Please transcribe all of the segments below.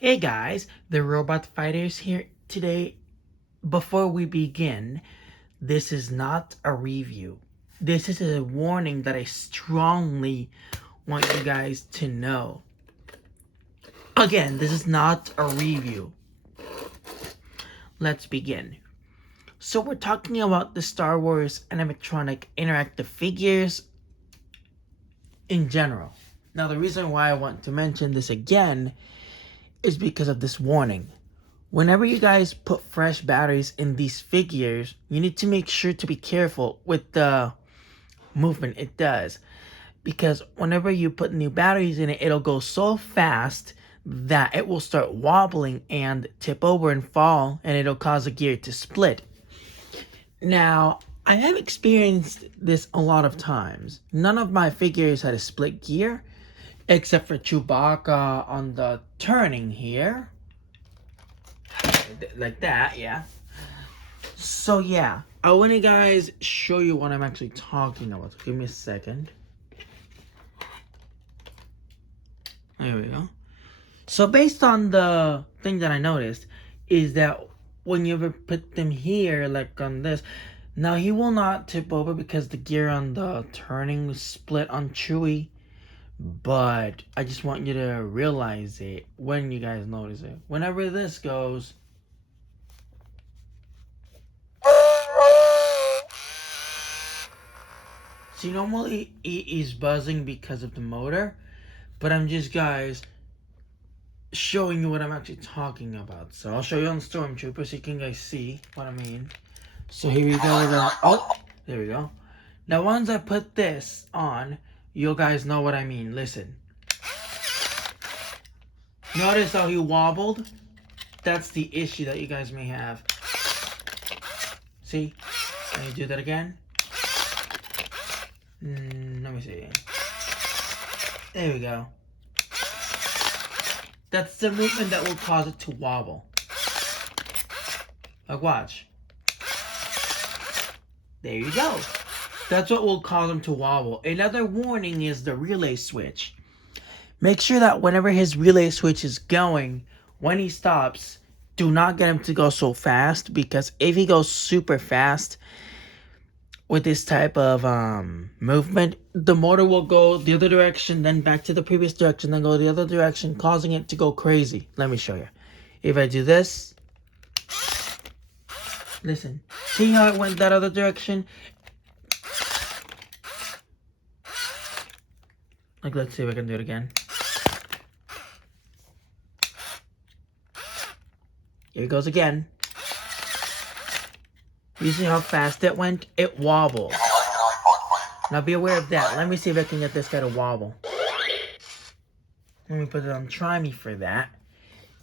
Hey guys, the robot fighters here today. Before we begin, this is not a review. This is a warning that I strongly want you guys to know. Again, this is not a review. Let's begin. So we're talking about the Star Wars animatronic interactive figures in general. Now the reason why I want to mention this again is because of this warning. Whenever you guys put fresh batteries in these figures, you need to make sure to be careful with the movement it does. Because whenever you put new batteries in it, it'll go so fast that it will start wobbling and tip over and fall, and it'll cause a gear to split. Now, I have experienced this a lot of times. None of my figures had a split gear, except for Chewbacca on the turning here. Like that, yeah. So yeah, I want to guys show you what I'm actually talking about. So give me a second. There we go. So based on the thing that I noticed is that when you ever put them here, like on this, now he will not tip over because the gear on the turning was split on Chewie. But I just want you to realize it when you guys notice it. Whenever this goes, see, normally it is buzzing because of the motor, but I'm just, guys, showing you what I'm actually talking about. So I'll show you on Stormtrooper so you can guys see what I mean. So here we go. Oh, there we go. Now once I put this on, you guys know what I mean. Listen. Notice how he wobbled? That's the issue that you guys may have. See? Can you do that again? Let me see. There we go. That's the movement that will cause it to wobble. Like, watch. There you go. That's what will cause him to wobble. Another warning is the relay switch. Make sure that whenever his relay switch is going, when he stops, do not get him to go so fast, because if he goes super fast with this type of movement, the motor will go the other direction, then back to the previous direction, then go the other direction, causing it to go crazy. Let me show you. If I do this, listen, see how it went that other direction? Like, let's see if I can do it again. Here it goes again. You see how fast it went? It wobbles. Now be aware of that. Let me see if I can get this guy to wobble. Let me put it on Try Me for that,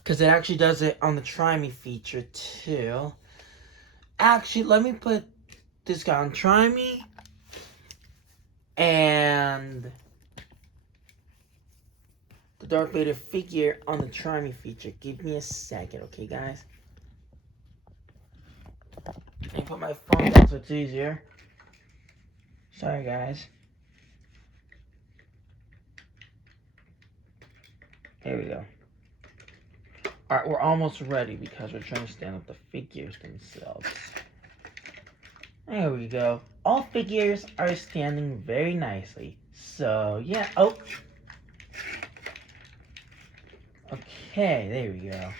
because it actually does it on the Try Me feature too. Actually, let me put this guy on Try Me and the Darth Vader figure on the Try Me feature. Give me a second, okay, guys? Let me put my phone down so it's easier. Sorry, guys. There we go. Alright, we're almost ready because we're trying to stand up the figures themselves. There we go. All figures are standing very nicely. So, yeah. Oh. Okay, there we go.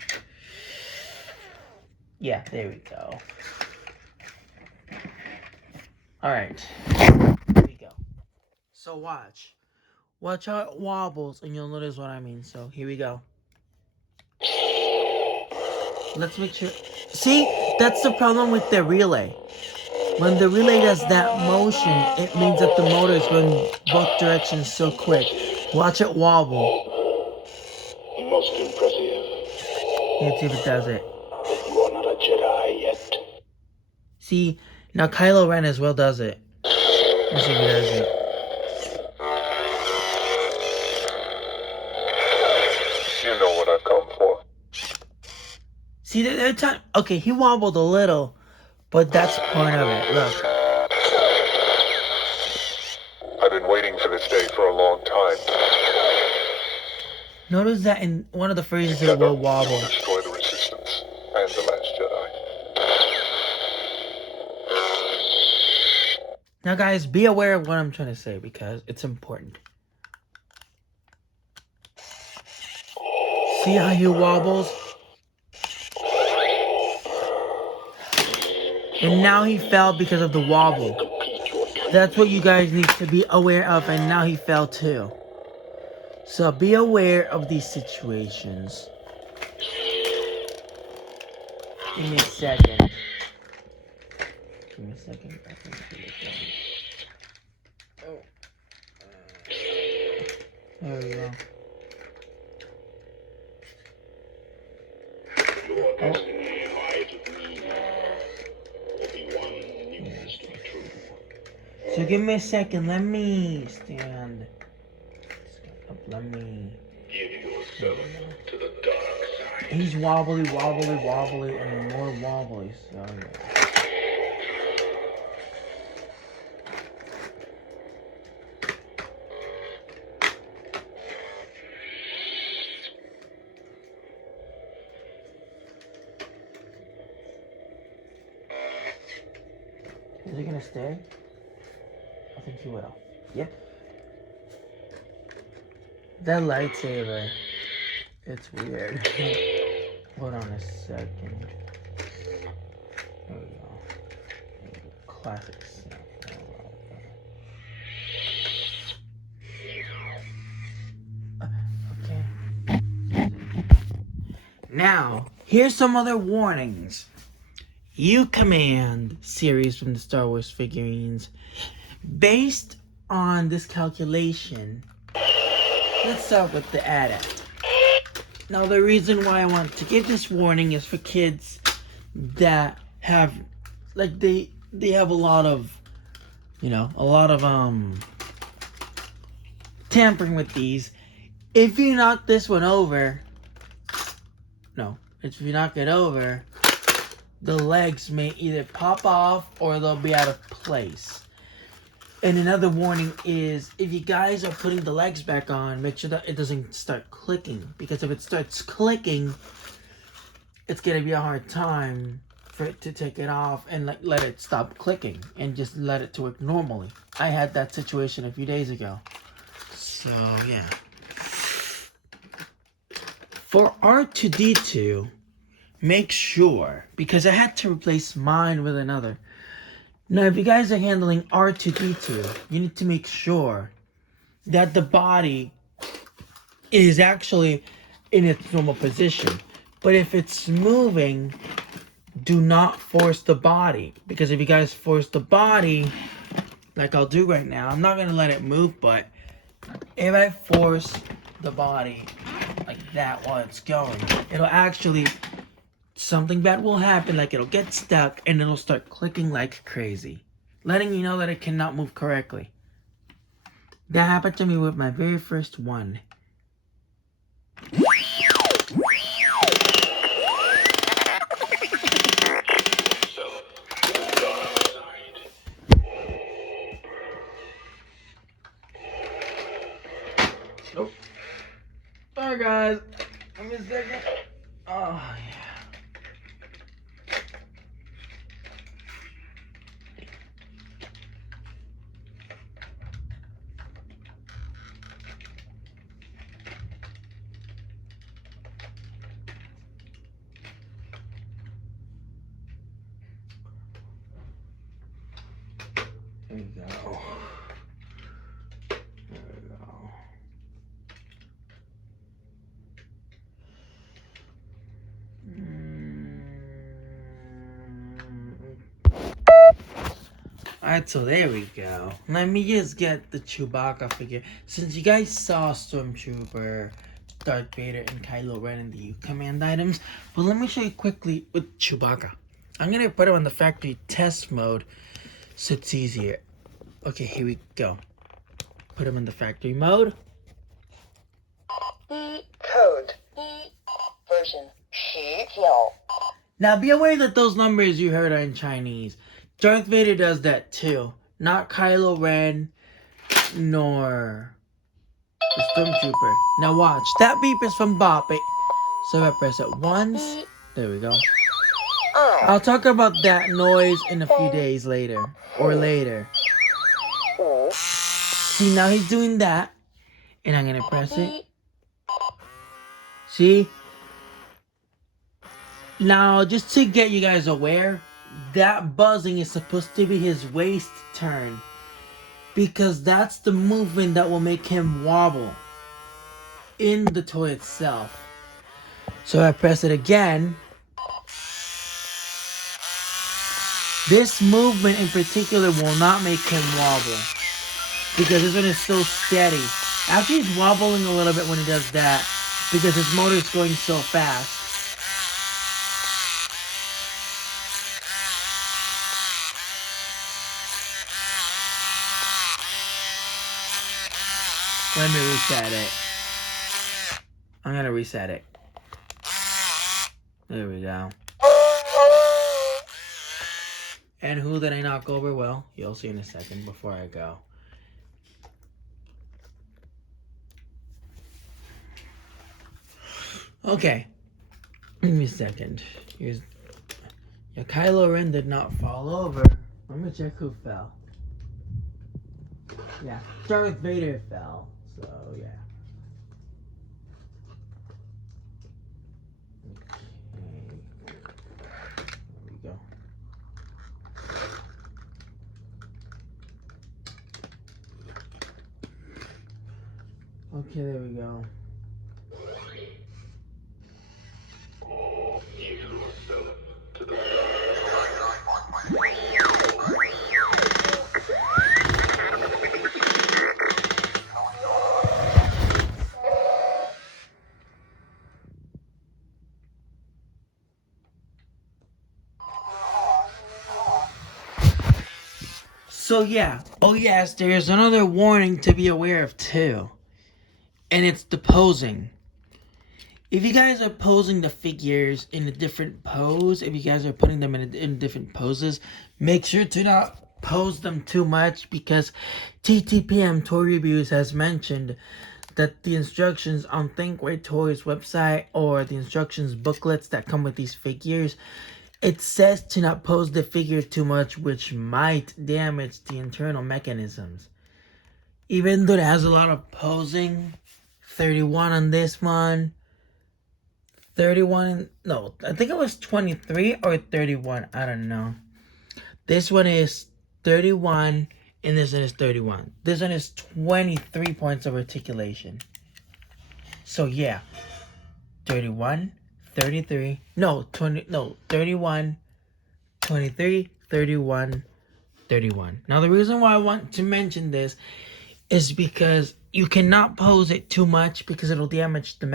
Yeah, there we go. Alright. Here we go. So watch. Watch how it wobbles and you'll notice what I mean. So here we go. Let's make sure. See, that's the problem with the relay. When the relay does that motion, it means that the motor is going both directions so quick. Watch it wobble. Most impressive. Let's see if it does it. You are not a Jedi yet. See, now Kylo Ren as well does it. Let's see if he does it. You know what I've come for. See, there time. Okay, he wobbled a little, but that's part of it. Look. I've been waiting for this day for a long time. Notice that in one of the phrases it will wobble. Destroy the Resistance and the Last Jedi. Now guys, be aware of what I'm trying to say because it's important. See how he wobbles? And now he fell because of the wobble. That's what you guys need to be aware of, and now he fell too. So be aware of these situations. Give me a second. Give me a second. I think I can get that. Oh. There we go. Your destiny lies with me. Obi-Wan knew this to be true. So give me a second. Let me stand. Let me. Give yourself to the dark side. He's wobbly, and more wobbly. So yeah. Is he gonna stay? I think he will. Yep. That lightsaber. It's weird. Hold on a second. There we go. Classic snap. Okay. Now, here's some other warnings. You Command series from the Star Wars figurines. Based on this calculation, let's start with the AT-AT. Now, the reason why I want to give this warning is for kids that have, like, they have a lot of tampering with these. If you knock this one over, if you knock it over, the legs may either pop off or they'll be out of place. And another warning is, if you guys are putting the legs back on, make sure that it doesn't start clicking. Because if it starts clicking, it's going to be a hard time for it to take it off and let it stop clicking. And just let it to work normally. I had that situation a few days ago. So, yeah. For R2-D2, make sure, because I had to replace mine with another. Now, if you guys are handling R2-D2, you need to make sure that the body is actually in its normal position. But if it's moving, do not force the body. Because if you guys force the body, like I'll do right now, I'm not going to let it move, but if I force the body like that while it's going, it'll actually... something bad will happen, like it'll get stuck and it'll start clicking like crazy, letting you know that it cannot move correctly. That happened to me with my very first one. Oh. Alright guys, give me a second. Oh yeah. There you go. There we go. Alright, so there we go. Let me just get the Chewbacca figure. Since you guys saw Stormtrooper, Darth Vader, and Kylo Ren in the command items, but let me show you quickly with Chewbacca. I'm gonna put him on the factory test mode so it's easier. Okay, here we go. Put him in the factory mode. Code version 19. Now be aware that those numbers you heard are in Chinese. Darth Vader does that too. Not Kylo Ren, nor The stormtrooper. Now watch. That beep is from Bop. So if I press it once. There we go. I'll talk about that noise in a few days later. Or later. See, now he's doing that. And I'm going to press it. See? Now, just to get you guys aware, that buzzing is supposed to be his waist turn. Because that's the movement that will make him wobble in the toy itself. So I press it again. This movement in particular will not make him wobble. Because this one is so steady. Actually, he's wobbling a little bit when he does that. Because his motor is going so fast. Let me reset it. I'm gonna reset it. There we go. And who did I knock over? Well, you'll see in a second before I go. Okay. Give me a second. Here's... Yeah, Kylo Ren did not fall over. Let me check who fell. Yeah, Darth Vader fell. So, yeah. Okay. There we go. Okay, there we go. So yeah, oh yes, there's another warning to be aware of too. And it's the posing. If you guys are posing the figures in a different pose, if you guys are putting them in different poses, make sure to not pose them too much because TTPM Toy Reviews has mentioned that the instructions on Thinkway Toys website or the instructions booklets that come with these figures, it says to not pose the figure too much, which might damage the internal mechanisms. Even though it has a lot of posing, 31 on this one, 31, no, I think it was 23 or 31, I don't know. This one is 31, and this one is 31. This one is 23 points of articulation. So yeah, 31, 33, no, 20, no, 31, 23, 31, 31. Now the reason why I want to mention this is because you cannot pose it too much because it'll damage the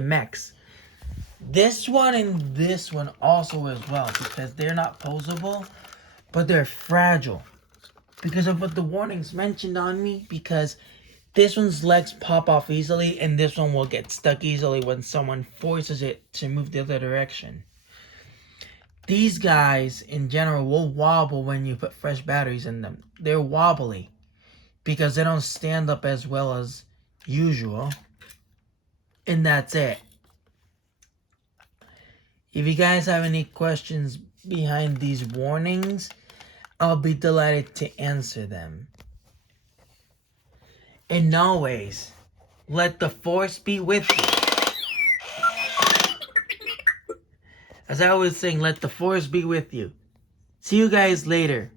mechs. This one and this one also as well because they're not posable, but they're fragile because of what the warnings mentioned on me, because this one's legs pop off easily and this one will get stuck easily when someone forces it to move the other direction. These guys in general will wobble when you put fresh batteries in them. They're wobbly because they don't stand up as well as usual. And that's it. If you guys have any questions behind these warnings, I'll be delighted to answer them. And always, let the force be with you. As I was saying, let the force be with you. See you guys later.